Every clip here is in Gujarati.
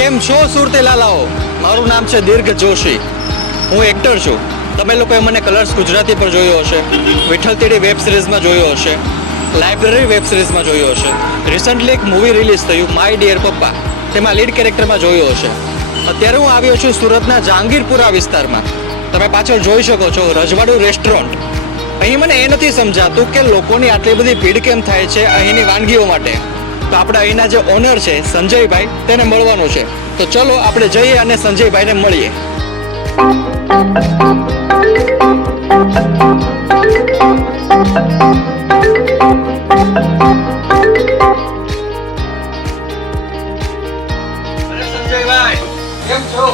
કેમ છો સુરતી લાલાઓ? મારું નામ છે દીર્ઘ જોશી. હું એક્ટર છું. તમે લોકોએ મને કલર્સ ગુજરાતી પર જોયો હશે, વિઠ્ઠલ તેડી વેબ સિરીઝમાં જોયો હશે, લાઇબ્રેરી વેબ સિરીઝમાં જોયો હશે. રિસન્ટલી એક મૂવી રિલીઝ થયું માય ડિયર પપ્પા, તેમાં લીડ કેરેક્ટરમાં જોયો હશે. અત્યારે હું આવ્યો છું સુરતના જહાંગીરપુરા વિસ્તારમાં. તમે પાછળ જોઈ શકો છો રજવાડું રેસ્ટોરન્ટ. અહીં મને એ નથી સમજાતું કે લોકોની આટલી બધી ભીડ કેમ થાય છે અહીંની વાનગીઓ માટે. તો આપણે અહીંના જે ઓનર છે સંજયભાઈ, તેને મળવાનું છે. તો ચલો આપણે જઈએ અને સંજયભાઈને મળીએ. સંજયભાઈ કેમ છો?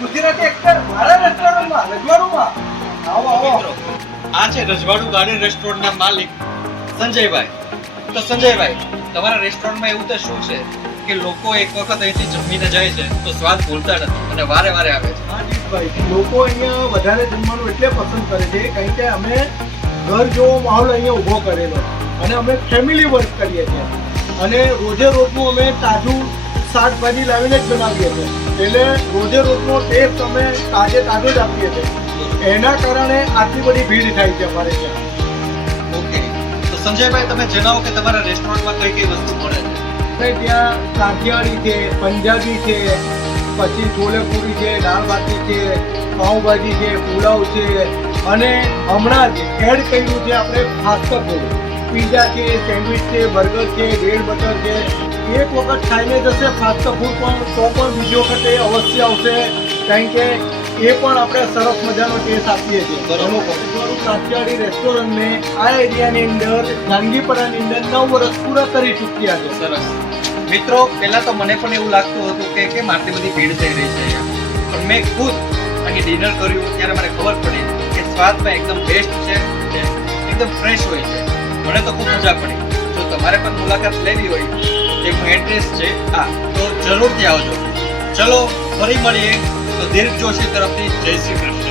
ગુજરાતી એક્ટર મારા રેસ્ટોરન્ટમાં રજવાડુમાં આવો આવો. આ છે રજવાડું ગાર્ડન રેસ્ટોરન્ટના માલિક સંજયભાઈ. તો સંજયભાઈ, તમારા રેસ્ટોરન્ટમાં એવું તો શું છે કે લોકો એક વખત અહીંથી જમીને જાય છે તો સ્વાદ ભૂલતા નથી અને વારે વારે આવે છે? હા જીતભાઈ, લોકો અહીંયા વધારે જમવાનું એટલે પસંદ કરે છે કારણ કે અમે ઘર જેવો માહોલ અહીંયા ઊભો કરેલો અને અમે ફેમિલી વર્ક કરીએ છીએ અને રોજે રોજનું અમે તાજું શાકભાજી લાવીને જ બનાવીએ છીએ. એટલે રોજે રોજનો ટેસ્ટ અમે તાજો જ આપીએ છીએ. એના કારણે આટલી બધી ભીડ થાય છે અમારે ત્યાં. ઓકે, તો સંજયભાઈ તમે જણાવો કે તમારા રેસ્ટોરન્ટમાં કઈ કઈ વસ્તુ મળે છે? આપણે ત્યાં કાઠિયાવાડી છે, પંજાબી છે, પછી છોલે પૂરી છે, દાળ બાટી છે, પાઉંભાજી છે, પુલાવ છે અને હમણાં જ એડ કર્યું છે આપણે ફાસ્ટ ફૂડ. પીઝા છે, સેન્ડવિચ છે, બર્ગર છે, બ્રેડ બટર છે. એક વખત ખાઈને જશે ફાસ્ટ ફૂડ પણ તો પણ બીજી વખત એ અવશ્ય આવશે કારણ કે એ પણ આપણે સરસ મજાનો ટેસ્ટ આપીએ છીએ. બરોબર. કાઠિયાવાડી રેસ્ટોરન્ટને આ એરિયાની અંદર ગાંધીપરાની અંદર 9 વર્ષ પૂરા કરી ચૂક્યા છે. સરસ. મિત્રો, પહેલા તો મને પણ એવું લાગતું હતું કે કેમ આટલી બધી ભીડ થઈ રહી છે અહીંયા, પણ મેં ખુદ અહીં ડિનર કર્યું ત્યારે મને ખબર પડી કે સ્વાદમાં એકદમ બેસ્ટ છે, એકદમ ફ્રેશ હોય છે. મને તો ખૂબ મજા પડી. જો તમારે પણ મુલાકાત લેવી હોય તેનું એડ્રેસ છે આ, તો જરૂરથી આવજો. ચલો ફરી મળીએ. તો દીર્ઘ જોશી તરફથી જય શ્રી કૃષ્ણ.